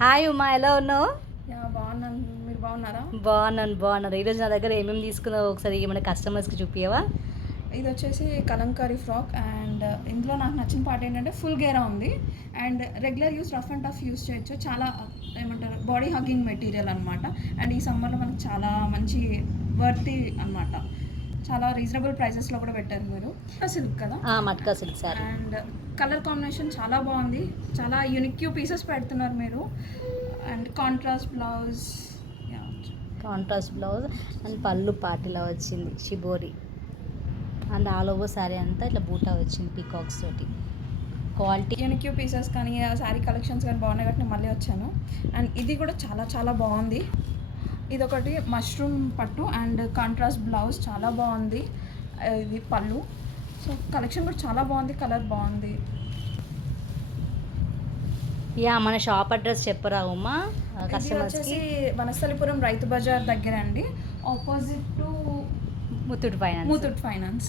Hi Uma, ఎలా ఉన్నావు? బాగున్నాను. మీరు బాగున్నారా? బాగున్నాను. ఈరోజు నా దగ్గర ఏమేమి తీసుకున్నావు ఒకసారి మన కస్టమర్స్కి చూపించవా? ఇది వచ్చేసి కలంకారీ ఫ్రాక్ అండ్ ఇందులో నాకు నచ్చిన పార్ట్ ఏంటంటే ఫుల్ గేరా ఉంది and regular use rough and tough use చేయొచ్చు. చాలా ఏమంటారు బాడీ హగ్గింగ్ మెటీరియల్ అనమాట. అండ్ ఈ సమ్మర్లో మనకు చాలా మంచి వర్తి అనమాట. చాలా రీజనబుల్ ప్రైజెస్లో కూడా పెట్టారు మీరు. సిల్క్ కదా, matka silk sir. And colour combination చాలా బాగుంది. చాలా యూనిక్ పీసెస్ పెడుతున్నారు మీరు. అండ్ కాంట్రాస్ట్ బ్లౌజ్ అండ్ పళ్ళు పాటిలా వచ్చింది shibori. And all over sari అంతా ఇట్లా బూటా వచ్చింది పీకాక్స్ తోటి. క్వాలిటీ యూనిక్ పీసెస్ కానీ శారీ కలెక్షన్స్ కానీ బాగున్నాయి కాబట్టి నేను మళ్ళీ వచ్చాను. అండ్ ఇది కూడా చాలా చాలా బాగుంది. ఇది ఒకటి మష్రూమ్ పట్టు అండ్ కాంట్రాస్ట్ బ్లౌజ్ చాలా బాగుంది. ఇది పళ్ళు. సో కలెక్షన్ కూడా చాలా బాగుంది, కలర్ బాగుంది. మన షాప్ అడ్రస్ చెప్పరా ఉమా కస్టమర్స్కి? వచ్చేసి వనస్థలిపురం రైతు బజార్ దగ్గర అండి, ఆపోజిట్ టు ముత్తూట్ ఫైనాన్స్.